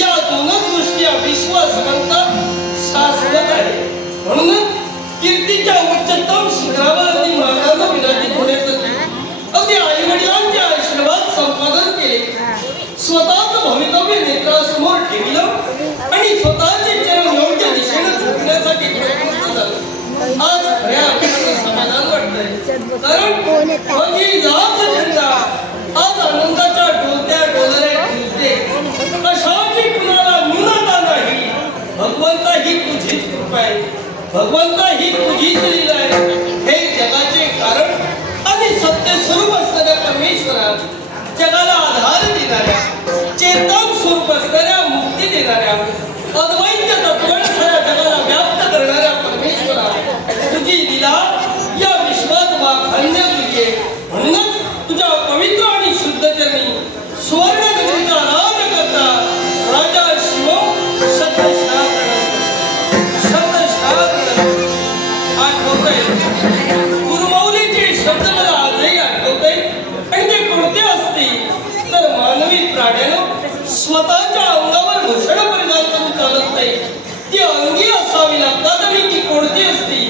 या दोनच गोष्टी अविश्वास म्हणतात शाश्वत आहे. म्हणून कीर्तीच्या उच्चतम शिखरावर अगदी मानानं विराजित होण्यासाठी अगदी आई वडिलांचे आशीर्वाद संपादन केले, स्वतःच भवितव्य नेत्रासमोर ठेवलं आणि स्वतःचे चरण योग्य दिशेने झुकण्यासाठी प्रयत्न झाला. आज खऱ्या अर्थानं समाधान वाटतंय, कारण माझी लाख झेंडा आज आनंदाच्या डोलत्या डोलऱ्या फिरते. कशाची कुणाला न्यूनता नाही. भगवंता ही तुझीच कृपा आहे, भगवंता ही तुझीच लीला आहे. हे जगाचे कारण आणि सत्य स्वरूप असणाऱ्या परमेश्वरा, जगाला आधार देणाऱ्या, चेतन स्वरूप असणाऱ्या, मुक्ती देणाऱ्या, अद्वैत तत्त्वज्ञ साऱ्या जगाला व्याप्त करणाऱ्या परमेश्वरा, तुझी लीला या विश्वात वाखाणण्या तुझी आहे. म्हणूनच तुझ्या पवित्र आणि शुद्ध चरणी सुवर्ण नगरीचा राज करता राजा शिव शतशः आठवतंय. गुरुमौलीचे शब्द मला आजही आठवतंय. आणि ते कोणते असतील तर मानवी प्राण्यानं स्वतःच्या अंगावर भूषण परिधान करून चालत नाही. ती अंगी असावी लागतात. आणि ती कोणती असती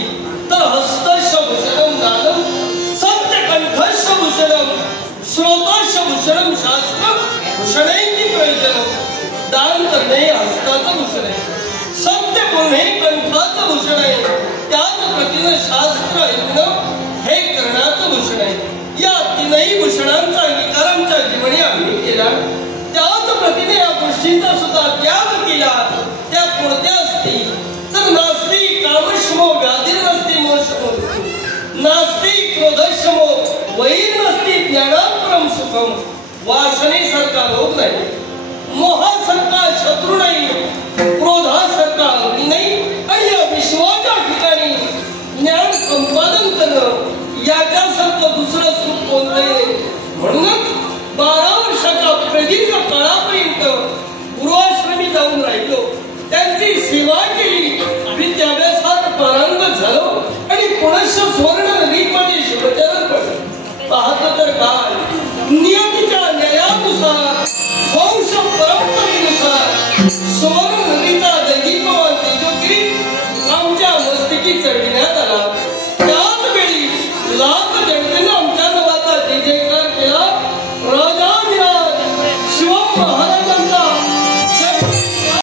तर हस्तश भूषणम दानम, सत्यकंठश भूषणम, श्रोतश भूषणम, शास्त्र भूषणैकी प्रयोजनम. दान करणे हे हस्ताचं भूषण आहे, सत्य बोलणे हे कंठाचं भूषण आहे, त्याच प्रतीनं शास्त्र ऐकणं हे कर्णाचं भूषण आहे. या तीनही भूषणांचा अंगीकारांच्या जीवनी आम्ही केला. त्याच प्रतीने या गोष्टींचा सुद्धा त्याग केला. त्या कोणत्या असतील तर नास्ती कामशमो व्याधीर्नस्ती मोक्षमो, नास्ती क्रोधशमो वैर नसती ज्ञानापरम सुखम. वासनेसारखा रोग नाही, मोहासारखा शत्रू नाही, क्रोधासारखा अग्नी नाही. आणि या विश्वाच्या ठिकाणी ज्ञान संपादन करणं याच्यासारखं दुसरं सुख कोणतंही. म्हणूनच 12 वर्षाच्या प्रदीर्घ काळापर्यंत गुरुआश्रमी जाऊन राहिलो, त्यांची सेवा केली, विद्याभ्यासात पारंगत झालो आणि पुनश्च सुवर्ण नगरीमध्ये शिवचरण पडलो. पाहतो तर काय नियतीच्या न्यायानुसार वंश परंपरा